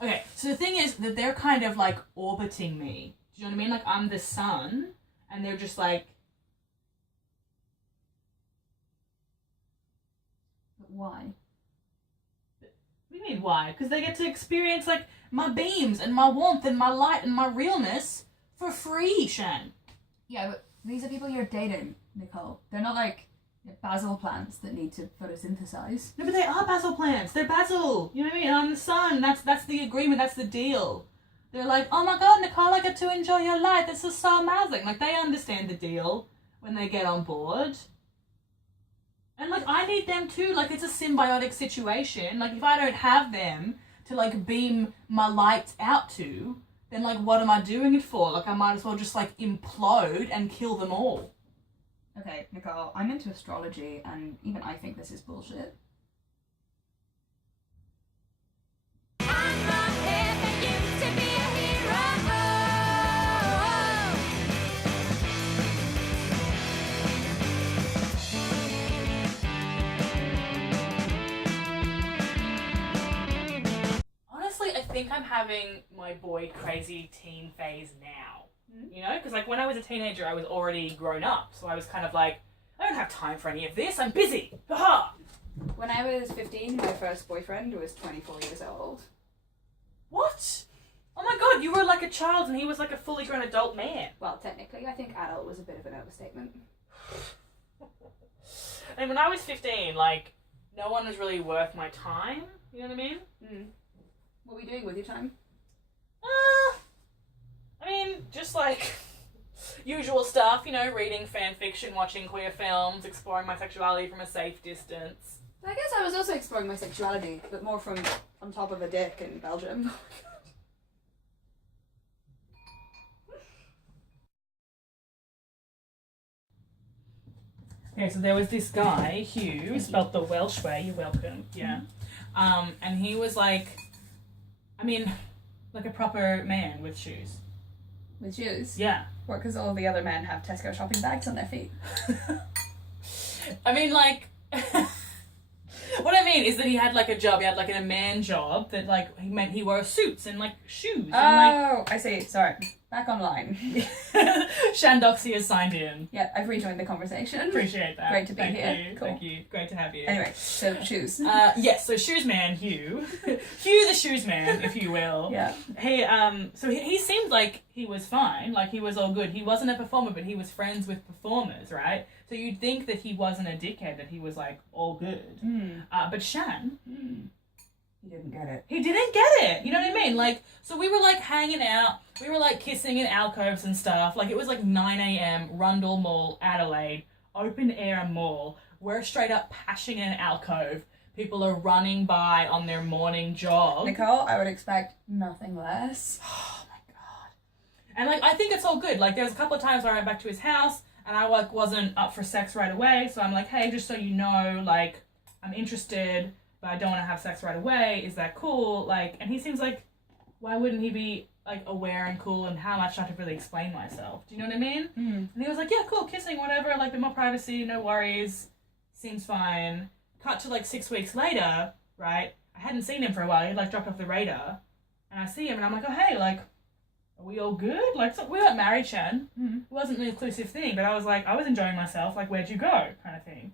Okay, so the thing is that they're kind of like orbiting me. Do you know what I mean? Like I'm the sun, and they're just like. But why? What do you mean why? Because they get to experience like my beams and my warmth and my light and my realness for free, Shan. Yeah, but these are people you're dating, Nicole. They're not like basil plants that need to photosynthesize. No, but they are basil plants. They're basil. You know what I mean? And I'm the sun. That's the agreement. That's the deal. They're like, oh my god, Nicole, I get to enjoy your light. This is so amazing. Like they understand the deal when they get on board. And like I need them too. Like it's a symbiotic situation. Like if I don't have them to like beam my light out to, then like what am I doing it for? Like I might as well just like implode and kill them all. Okay, Nicole, I'm into astrology, and even I think this is bullshit. Honestly, I think I'm having my boy crazy teen phase now. You know, because like when I was a teenager, I was already grown up, so I was kind of like, I don't have time for any of this. I'm busy. Haha. When I was 15, my first boyfriend was 24 years old. What? Oh my god, you were like a child and he was like a fully grown adult man. Well, technically, I think adult was a bit of an overstatement. And when I was 15, like, no one was really worth my time. You know what I mean? What were you doing with your time? I mean, just like usual stuff, you know, reading fan fiction, watching queer films, exploring my sexuality from a safe distance. I guess I was also exploring my sexuality, but more from on top of a dick in Belgium. Okay, so there was this guy, Hugh, spelt the Welsh way, you're welcome, yeah. And he was like, I mean, like a proper man with shoes. With shoes? Yeah. What, because all the other men have Tesco shopping bags on their feet? I mean, like, what I mean is that he had like a job, he had like a man job that like, he meant he wore suits and like shoes. Oh, And, like, I see. Sorry. Back online. Shan Docksey has signed in. Yeah, I've rejoined the conversation. Appreciate that. Great to be Thank here. You. Cool. Thank you. Great to have you. Anyway, so shoes. Yes, so shoes man, Hugh. Hugh the shoes man, if you will. Yeah. He so he seemed like he was fine, like he was all good. He wasn't a performer, but he was friends with performers, right? So you'd think that he wasn't a dickhead, that he was like all good. But Shan, He didn't get it. he didn't get it. You know what I mean? Like, so we were like hanging out, we were like kissing in alcoves and stuff. Like it was like 9 a.m. Rundle Mall, Adelaide, open air mall. We're straight up pashing in an alcove. People are running by on their morning jog. Nicole, I would expect nothing less. Oh my god. And like I think it's all good. Like there's a couple of times where I went back to his house and I like wasn't up for sex right away. So I'm like, hey, just so you know, like I'm interested, but I don't want to have sex right away. Is that cool? Like, and he seems like, why wouldn't he be like aware and cool and how much I have to really explain myself? Do you know what I mean? And he was like, yeah, cool, kissing, whatever, like a bit more privacy, no worries, seems fine. Cut to like 6 weeks later, right? I hadn't seen him for a while. He like dropped off the radar, and I see him, and I'm like, oh hey, like, are we all good? Like, so we weren't married, Shan. It wasn't an inclusive thing, but I was like, I was enjoying myself. Like, where'd you go, kind of thing.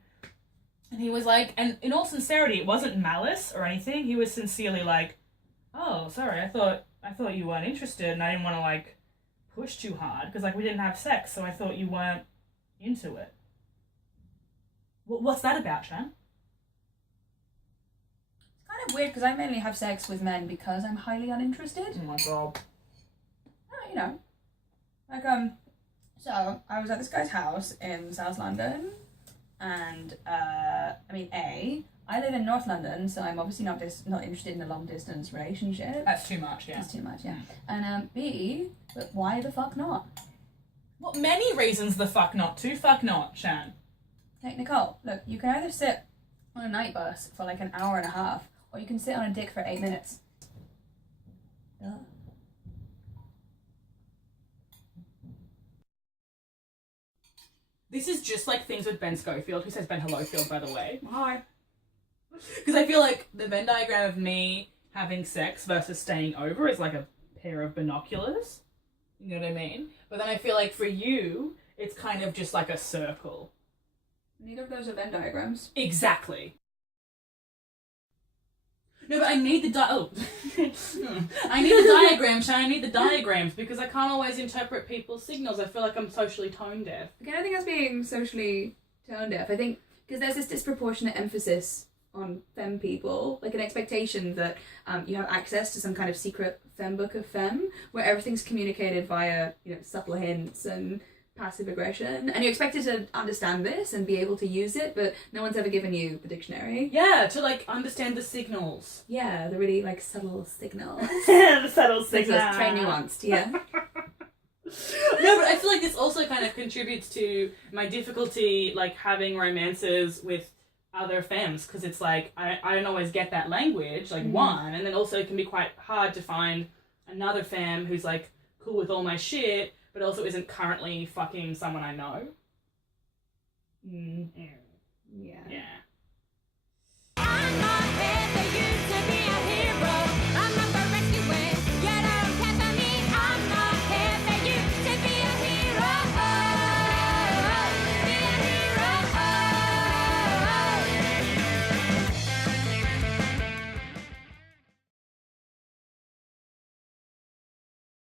And he was like, and in all sincerity, it wasn't malice or anything. He was sincerely like, oh, sorry, I thought you weren't interested, and I didn't want to like push too hard because like we didn't have sex, so I thought you weren't into it. What's that about, Shan? It's kind of weird because I mainly have sex with men because I'm highly uninterested. Oh my god. You know, like so I was at this guy's house in South London, and I live in North London, so I'm obviously not interested in a long distance relationship. That's too much, yeah. That's too much, yeah. And B, but why the fuck not? Well, many reasons the fuck not to. Fuck not, Shan. Hey, Nicole, look, you can either sit on a night bus for like an hour and a half, or you can sit on a dick for 8 minutes. Duh. This is just like things with Ben Schofield, who says Ben Hellofield, by the way. Hi. Because I feel like the Venn diagram of me having sex versus staying over is like a pair of binoculars. You know what I mean? But then I feel like for you, it's kind of just like a circle. Neither of those are Venn diagrams. Exactly. No, but I need the I need the diagrams, Shay. I need the diagrams because I can't always interpret people's signals. I feel like I'm socially tone deaf. Again, I think that's being socially tone deaf. I think because there's this disproportionate emphasis on femme people, like an expectation that you have access to some kind of secret femme book of femme, where everything's communicated via, you know, subtle hints and passive aggression, and you're expected to understand this and be able to use it, but no one's ever given you the dictionary. Yeah, to like understand the signals. Yeah, the really like subtle signals. The subtle signals. Very nuanced, yeah. No, but I feel like this also kind of contributes to my difficulty, like, having romances with other femmes, because it's like, I don't always get that language, like, one, and then also it can be quite hard to find another femme who's, like, cool with all my shit, but also isn't currently fucking someone I know. Yeah. Yeah.